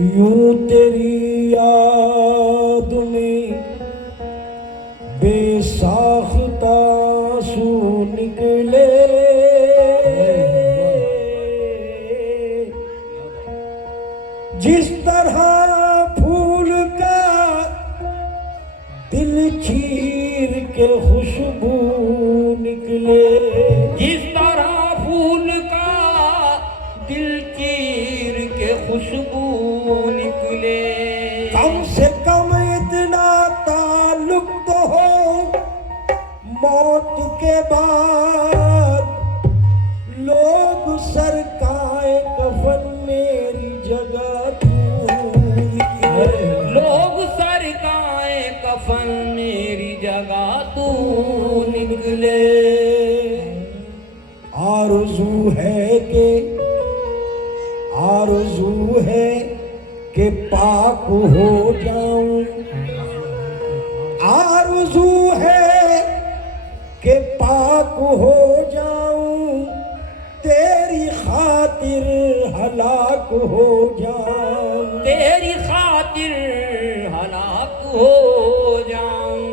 यूं तेरी याद में बेसाख्ता आंसू निकले, जिस तरह फूल का दिल चीर के खुशबू निकले, जिस तरह फूल का दिल चीर के खुशबू निकले। कम से कम इतना ताल्लुक तो हो मौत के बाद, लोग सरकाए कफन मेरी जगह तू निकले, लोग सरकाए कफन मेरी जगह तू निकले। आरज़ू है कि पाक हो जाऊं, आरज़ू है कि पाक हो जाऊं, तेरी खातिर हलाक हो जाऊं, तेरी खातिर हलाक हो जाऊं।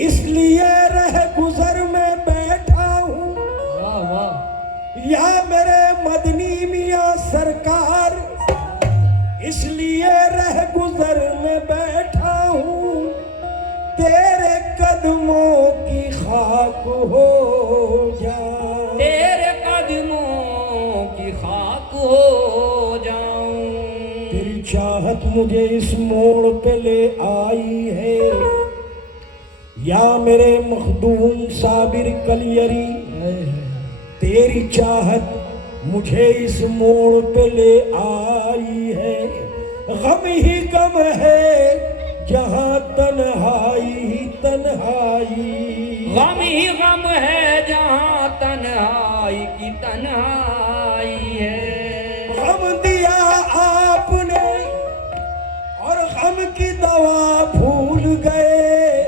इसलिए रह गुजर में बैठा हूँ। वाह वाह। या मेरे मदनी मियाँ सरकार, इसलिए रह गुजर में बैठा हूँ, तेरे कदमों की खाक हो जाऊं, तेरे कदमों की खाक हो जाऊं। तेरी चाहत मुझे इस मोड़ पे ले आई है, या मेरे मखदूम साबिर कलियरी, तेरी चाहत मुझे इस मोड़ पे ले आई है। गम ही गम है जहाँ तन्हाई ही तन्हाई, गम ही गम है जहाँ तन्हाई की तन्हाई है। गम दिया आपने और गम की दवा भूल गए,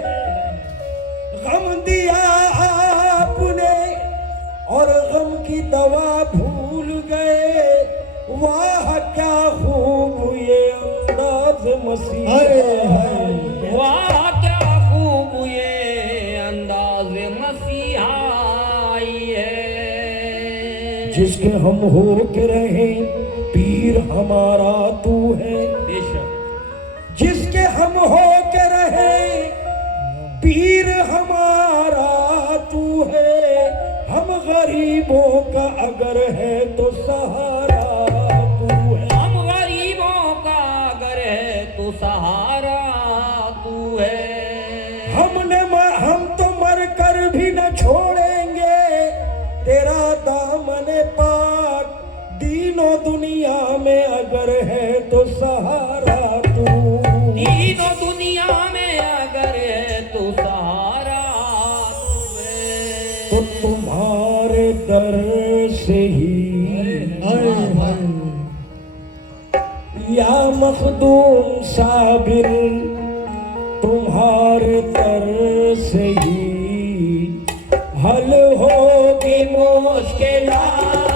गम दिया आपने और गम की दवा भूल गए। वाह क्या खूब ये अंदाज़ मसीह है, वाह क्या खूब ये अंदाज़ मसीहा है। जिसके हम हो के रहे पीर हमारा तू है, बेशक जिसके हम हो के रहे पीर हमारा तू है। हम गरीबों का अगर है तो सहारा तू है, हम गरीबों का अगर है तो सहारा तू है। हम तो मर कर भी न छोड़ेंगे तेरा दामन पाक, दीनों दुनिया में अगर है तो सहारा तू, दीनों दुनिया में अगर है तो सहारा तू है। तो तुम्हारे दर से ही या मखदूम साबिर, तुम्हारे दर से ही हल होगी मुश्किलात।